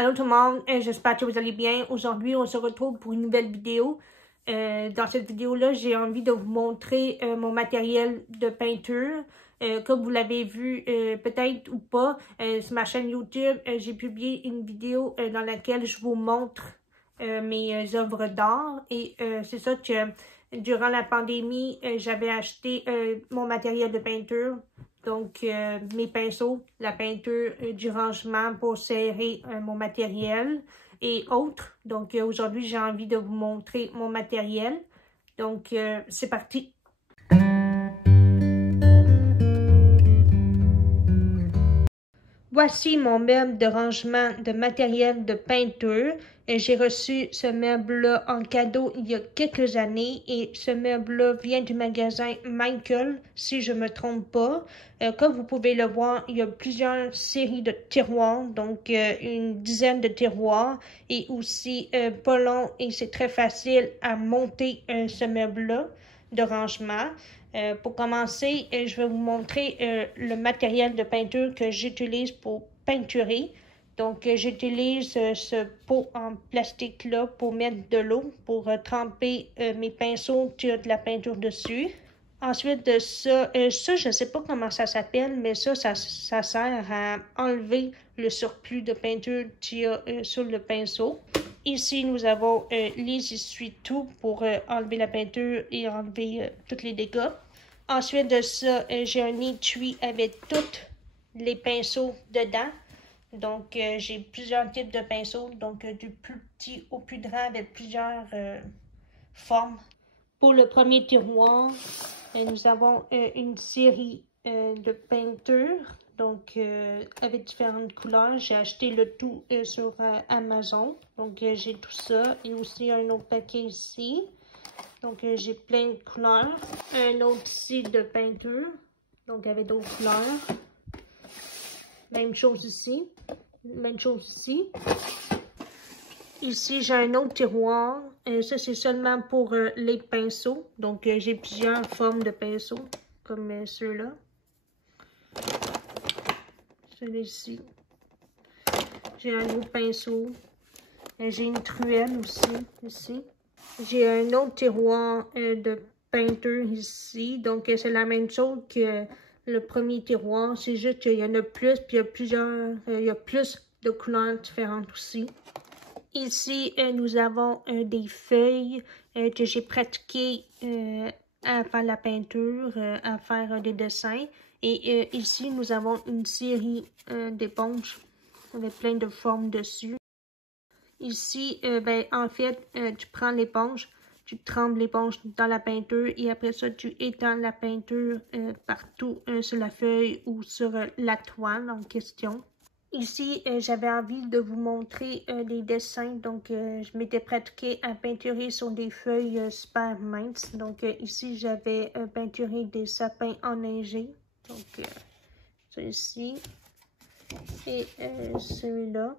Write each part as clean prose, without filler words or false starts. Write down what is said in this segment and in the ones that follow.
Allô tout le monde, j'espère que vous allez bien. Aujourd'hui, on se retrouve pour une nouvelle vidéo. Dans cette vidéo-là, j'ai envie de vous montrer mon matériel de peinture. Comme vous l'avez vu, peut-être ou pas, sur ma chaîne YouTube, j'ai publié une vidéo dans laquelle je vous montre mes œuvres d'art. Et c'est ça que durant la pandémie, j'avais acheté mon matériel de peinture. Donc, mes pinceaux, la peinture, du rangement pour serrer mon matériel et autres. Donc, aujourd'hui, j'ai envie de vous montrer mon matériel. Donc, c'est parti! Voici mon meuble de rangement de matériel de peinture. J'ai reçu ce meuble-là en cadeau il y a quelques années et ce meuble-là vient du magasin Michael, si je ne me trompe pas. Comme vous pouvez le voir, il y a plusieurs séries de tiroirs, donc une dizaine de tiroirs et aussi pas long et c'est très facile à monter ce meuble-là de rangement. Pour commencer, je vais vous montrer le matériel de peinture que j'utilise pour peinturer. Donc, j'utilise ce pot en plastique-là pour mettre de l'eau, pour tremper mes pinceaux qui ont de la peinture dessus. Ensuite de ça, je ne sais pas comment ça s'appelle, mais ça sert à enlever le surplus de peinture qu'il y a sur le pinceau. Ici, nous avons les essuie-tout pour enlever la peinture et enlever tous les dégâts. Ensuite de ça, j'ai un étui avec tous les pinceaux dedans. Donc, j'ai plusieurs types de pinceaux, donc du plus petit au plus grand avec plusieurs formes. Pour le premier tiroir, nous avons une série de peintures, donc avec différentes couleurs. J'ai acheté le tout sur Amazon, donc j'ai tout ça et aussi un autre paquet ici. Donc j'ai plein de couleurs. Un autre ici de peinture, donc avec d'autres couleurs. Même chose ici, même chose ici. Ici, j'ai un autre tiroir. Ça, c'est seulement pour les pinceaux. Donc, j'ai plusieurs formes de pinceaux, comme ceux-là. Celui-ci. J'ai un autre pinceau. J'ai une truelle aussi, ici. J'ai un autre tiroir de peinture ici. Donc, c'est la même chose que le premier tiroir. C'est juste qu'il y en a plus, puis il y a plus de couleurs différentes aussi. Ici, nous avons des feuilles que j'ai pratiquées à faire la peinture, à faire des dessins. Et ici, nous avons une série d'éponges avec plein de formes dessus. Ici, en fait, tu prends l'éponge, tu trempes l'éponge dans la peinture et après ça, tu étends la peinture partout sur la feuille ou sur la toile en question. Ici, j'avais envie de vous montrer des dessins. Donc, je m'étais pratiquée à peinturer sur des feuilles super minces. Donc, ici, j'avais peinturé des sapins enneigés. Donc, celui-ci et celui-là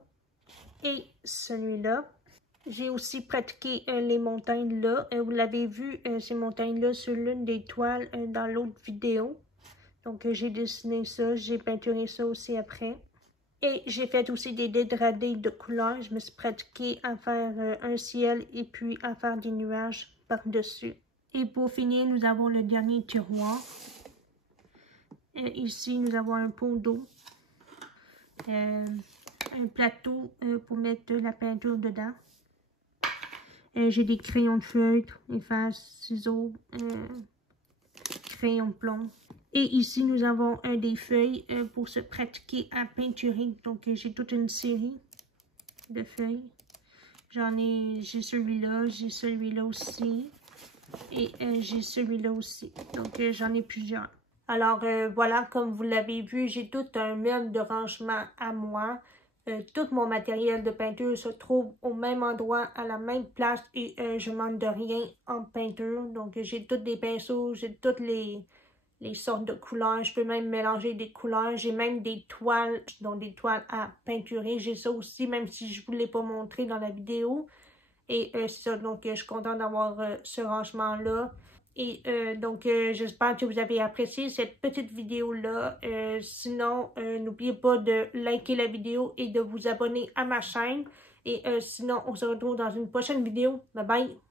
et celui-là. J'ai aussi pratiqué les montagnes là. Vous l'avez vu, ces montagnes-là sur l'une des toiles dans l'autre vidéo. Donc, j'ai dessiné ça. J'ai peinturé ça aussi après. Et j'ai fait aussi des dégradés de couleurs. Je me suis pratiquée à faire un ciel et puis à faire des nuages par-dessus. Et pour finir, nous avons le dernier tiroir. Ici, nous avons un pot d'eau. Un plateau pour mettre la peinture dedans. J'ai des crayons de feutre, efface, ciseaux, crayons de plomb. Et ici, nous avons des feuilles pour se pratiquer à peinturer. Donc, j'ai toute une série de feuilles. J'ai celui-là aussi. Et j'ai celui-là aussi. Donc, j'en ai plusieurs. Alors, voilà, comme vous l'avez vu, j'ai tout un meuble de rangement à moi. Tout mon matériel de peinture se trouve au même endroit, à la même place. Et je manque de rien en peinture. Donc, j'ai tous des pinceaux, j'ai toutes les sortes de couleurs. Je peux même mélanger des couleurs. J'ai même des toiles, donc des toiles à peinturer. J'ai ça aussi, même si je ne vous l'ai pas montré dans la vidéo. Et c'est ça, donc je suis contente d'avoir ce rangement-là. Et donc, j'espère que vous avez apprécié cette petite vidéo-là. Sinon, n'oubliez pas de liker la vidéo et de vous abonner à ma chaîne. Et sinon, on se retrouve dans une prochaine vidéo. Bye bye!